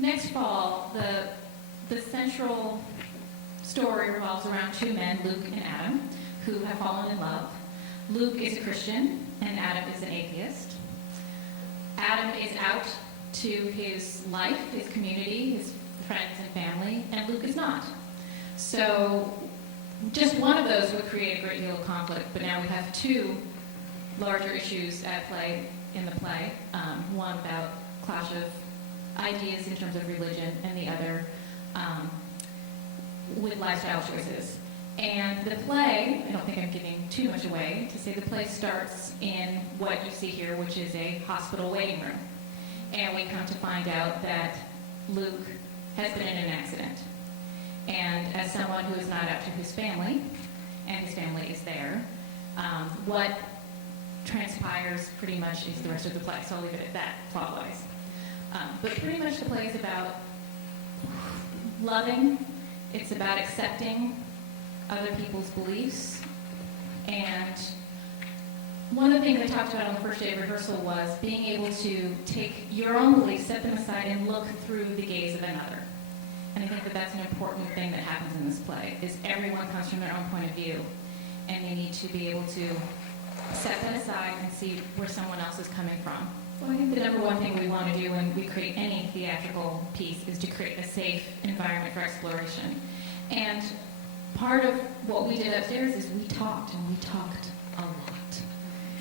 next fall, the central story revolves around two men, Luke and Adam, who have fallen in love. Luke is a Christian, and Adam is an atheist. Adam is out to his life, his community, his friends and family, and Luke is not. So just one of those would create a great deal of conflict, but now we have two larger issues at play in the play. One about clash of ideas in terms of religion, and the other with lifestyle choices. And the play, I don't think I'm giving too much away to say the play starts in what you see here, which is a hospital waiting room. And we come to find out that Luke has been in an accident. And as someone who is not out to his family, and his family is there, what transpires pretty much is the rest of the play, so I'll leave it at that, plot-wise. But pretty much the play is about loving, it's about accepting other people's beliefs, and one of the things I talked about on the first day of rehearsal was being able to take your own beliefs, set them aside, and look through the gaze of another. And I think that that's an important thing that happens in this play, is everyone comes from their own point of view, and you need to be able to set that aside and see where someone else is coming from. Well, I think the number one thing we want to do when we create any theatrical piece is to create a safe environment for exploration. And part of what we did upstairs is we talked, and we talked a lot.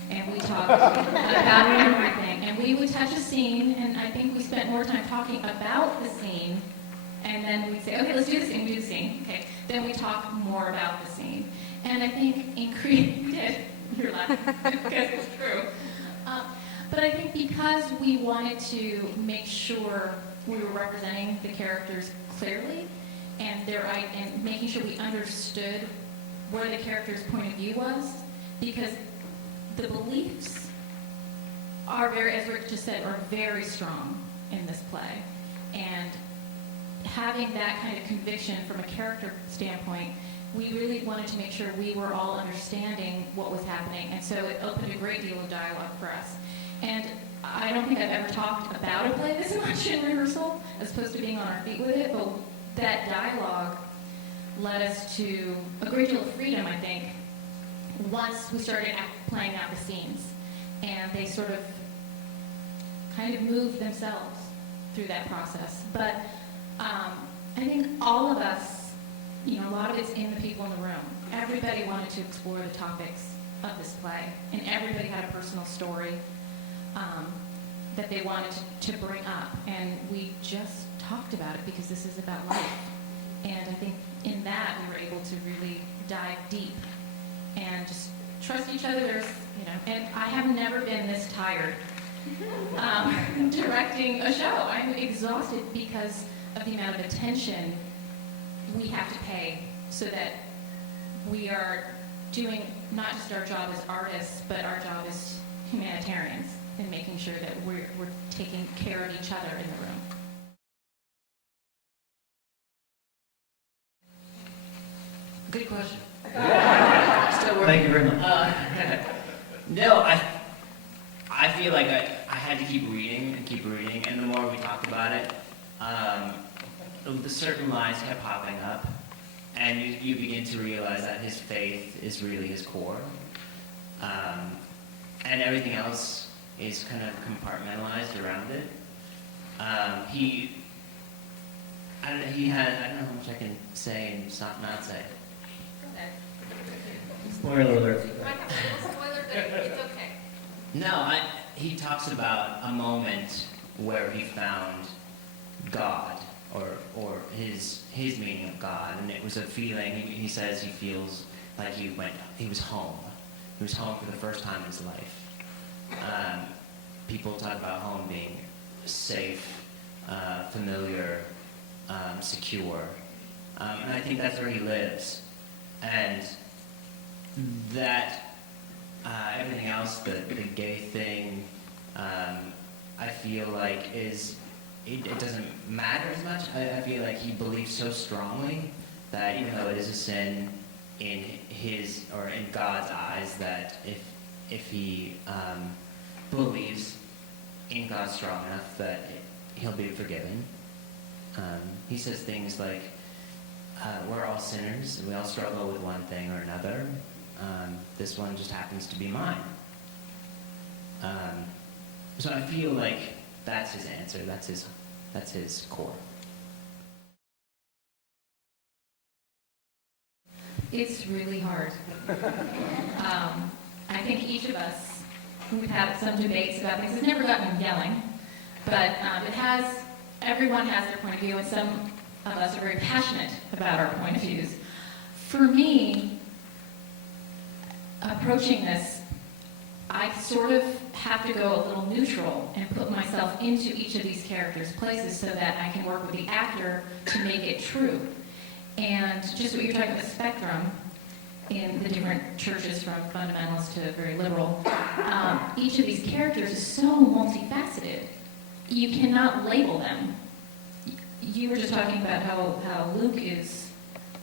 And we talked about everything. And we would touch a scene, and I think we spent more time talking about the scene, and then we'd say, okay, let's do the scene, we do the scene. Okay. Then we talk more about the scene. And I think we did. You're laughing, because it's true. But I think because we wanted to make sure we were representing the characters clearly, and making sure we understood where the character's point of view was, because the beliefs are very, as Rick just said, are very strong in this play. And having that kind of conviction from a character standpoint, we really wanted to make sure we were all understanding what was happening. And so it opened a great deal of dialogue for us. And I don't think I've ever talked about a play this much in rehearsal, as opposed to being on our feet with it, but that dialogue led us to a great deal of freedom, I think, once we started playing out the scenes. And they sort of kind of moved themselves through that process. But I think all of us, a lot of it's in the people in the room. Everybody wanted to explore the topics of this play, and everybody had a personal story that they wanted to bring up, and we just talked about it because this is about life. And I think in that we were able to really dive deep and just trust each other. And I have never been this tired directing a show. I'm exhausted because of the amount of attention we have to pay so that we are doing not just our job as artists, but our job as humanitarians, and making sure that we're taking care of each other in the room. Good question. Thank you very much. No, I feel like I had to keep reading, and the more we talked about it, the certain lines kept popping up, and you begin to realize that his faith is really his core, and everything else is kind of compartmentalized around it. I don't know how much I can say and not say. Spoiler alert. Might have a little spoiler, but it's okay. No, he talks about a moment where he found God, or his meaning of God, and it was a feeling. He says he feels like he was home. He was home for the first time in his life. People talk about home being safe, familiar, secure, and I think that's where he lives. And that everything else, the gay thing, I feel like it doesn't matter as much. I feel like he believes so strongly that even though it is a sin in his or in God's eyes, that if he believes in God strong enough, that he'll be forgiven. He says things like, we're all sinners, and we all struggle with one thing or another. This one just happens to be mine. So I feel like that's his answer. That's his core. It's really hard. I think each of us, we've had some debates about things. It's never gotten yelling, but everyone has their point of view, and some of us are very passionate about our point of views. For me, approaching this, I sort of have to go a little neutral and put myself into each of these characters' places so that I can work with the actor to make it true. And just what you're talking about, the spectrum in the different churches, from fundamentalist to very liberal, each of these characters is so multifaceted. You cannot label them. You were just talking about how Luke is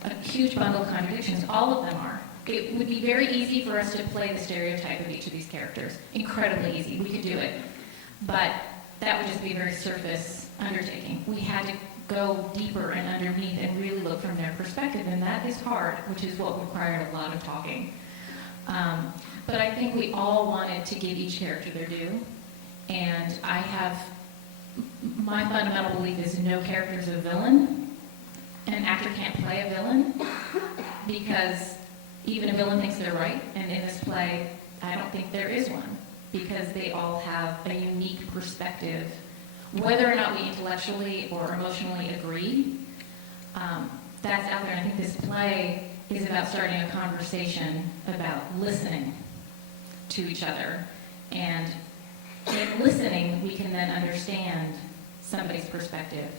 a huge bundle of contradictions. All of them are. It would be very easy for us to play the stereotype of each of these characters. Incredibly easy. We could do it. But that would just be a very surface undertaking. We had to go deeper and underneath and really look from their perspective, and that is hard, which is what required a lot of talking. But I think we all wanted to give each character their due, and my fundamental belief is no character is a villain. An actor can't play a villain, because even a villain thinks they're right, and in this play, I don't think there is one, because they all have a unique perspective. Whether or not we intellectually or emotionally agree, that's out there. And I think this play is about starting a conversation about listening to each other. And in listening, we can then understand somebody's perspective,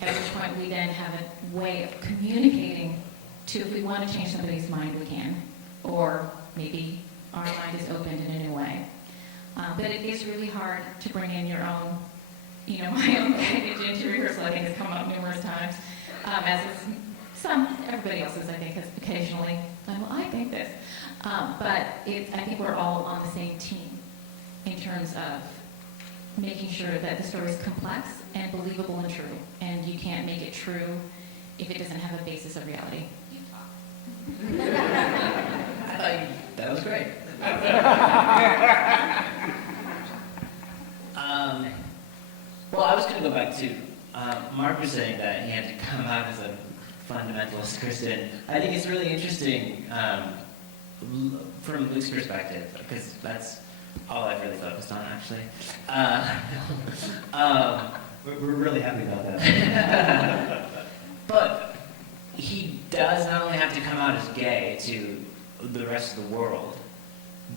at which point we then have a way of communicating to, if we want to change somebody's mind, we can. Or maybe our mind is opened in a new way. But it is really hard to bring in your own, my own baggage into rehearsal. I think has come up numerous times, as is everybody else's, I think, has occasionally done, well, I think this. But I think we're all on the same team in terms of making sure that the story is complex and believable and true. And you can't make it true if it doesn't have a basis of reality. I thought that was great. Well, I was going to go back to Mark was saying that he had to come out as a fundamentalist Christian. I think it's really interesting from Luke's perspective, because that's all I've really focused on, actually. We're really happy about that. But he does not only have to come out as gay to the rest of the world,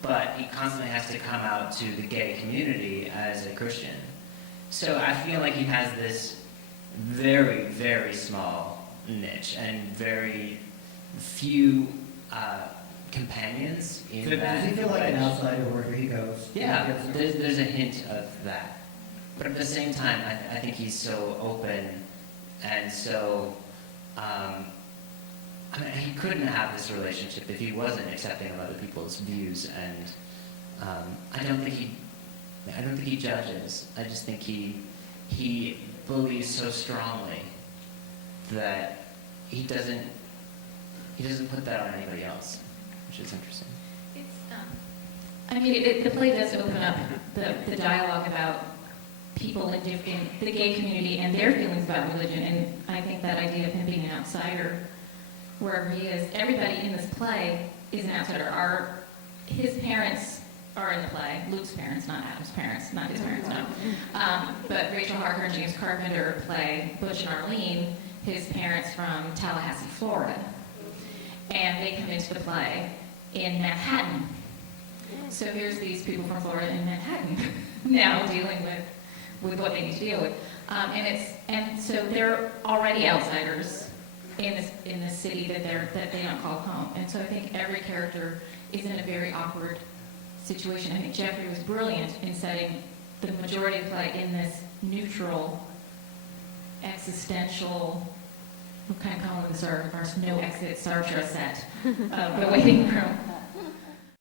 but he constantly has to come out to the gay community as a Christian. So I feel like he has this very, very small niche and very few companions in that. Does he feel like an outsider wherever he goes? Yeah, there's a hint of that. But at the same time, I think he's so open and so... he couldn't have this relationship if he wasn't accepting of other people's views, and I don't think he judges. I just think he believes so strongly that he doesn't put that on anybody else, which is interesting. The play does open up the dialogue about people in the gay community and their feelings about religion, and I think that idea of him being an outsider wherever he is, everybody in this play is an outsider. His parents are in the play, Luke's parents, not Adam's parents, not his parents, no. But Rachel Harker and James Carpenter play Butch and Arlene, his parents from Tallahassee, Florida. And they come into the play in Manhattan. So here's these people from Florida in Manhattan now dealing with what they need to deal with. And so they're already outsiders in this city that they don't call home. And so I think every character is in a very awkward situation. I think Jeffrey was brilliant in setting the majority of the play in this neutral, existential, what kind of call this our no exit Sartre set of the waiting room.